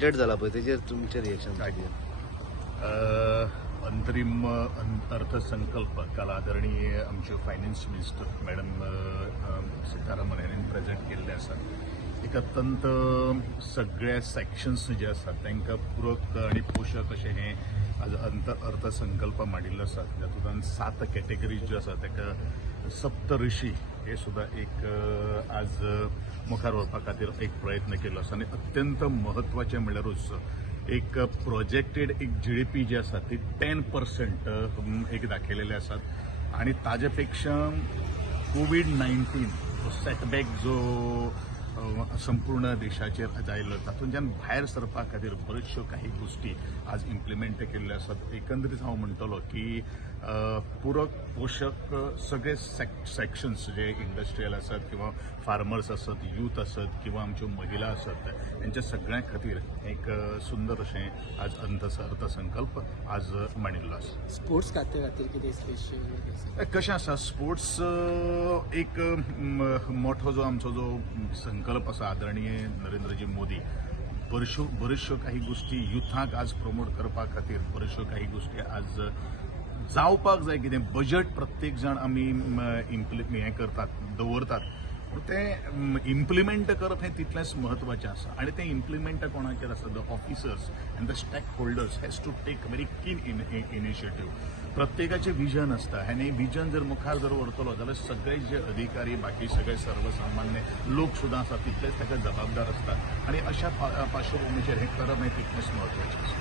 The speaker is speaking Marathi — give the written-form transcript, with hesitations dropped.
बजेट झाला पाहिजे त्याचे तुमचे रिएक्शन अंतरिम अर्थसंकल्प काल आदरणीय आमचे फायनान्स मिनिस्टर मॅडम सीतारामन यांनी प्रेझेंट केल्ले आसात. एक अत्यंत सगळ्या सेक्शन्स जे आसात तांकां पूरक आणि पोषक अशें हे आज अर्थसंकल्प मांडिल्लो आसा. जातूंत 7 कॅटेगरीज ज्यो आसात ताका सप्तऋषी हे सुद्धा एक आज मुखार व्हरपा खातीर एक प्रयत्न केलो आसा. आनी अत्यंत महत्वाचें म्हणल्यारूच एक प्रोजेक्टेड एक GDP जी आसा ती 10% एक दाखयलेले आसात. आनी ताजे पेक्षा कोविड-19 सेटबॅक जो संपूर्ण देशाचेर जायलो तातूंतल्यान भायर सरपा खातीर बऱ्योचश्यो काही गोष्टी आज इम्प्लिमेंट केल्ल्यो आसात. एकंदरीत हांव म्हणटलो की पूरक पोषक सगळे सेक्शन्स जे इंडस्ट्रियल आसात किंवा फार्मर्स आसत, यूथ आसत किंवा आमच्यो महिला आसत यांच्या सगळ्यां खातीर एक सुंदर अशें आज अर्थसंकल्प आज मांडिल्लो आसा. स्पोर्ट्स खाते खातीर कितें स्पेशल कशें आसा स्पोर्ट्स एक मोठो जो आमचो जो संकल्प आसा आदरणीय नरेंद्रजी मोदी बऱ्योचश्यो काही गोष्टी युथाक आज प्रमोट करपा खातीर बऱ्योचश्यो काही गोष्टी आज जावपाक जाय. कितें बजेट प्रत्येक जाण आमी हें करतात दवरतात पूण तें इम्प्लिमेंट करप हें तितलेंच म्हत्वाचें आसा. आनी तें इम्प्लिमेंट कोणाचेर आसा the officers and the stakeholders has to take very keen initiative. प्रत्येकाचें विजन आसता आनी विजन जर मुखार जर व्हरतलो जाल्यार सगळे जे अधिकारी बाकी सगळे सर्वसामान्य लोक सुद्दां आसा तितलेच ताका जबाबदार आसता. आनी अशा पार्श्वभुमीचेर हें करप हें तितलेंच म्हत्वाचें आसा.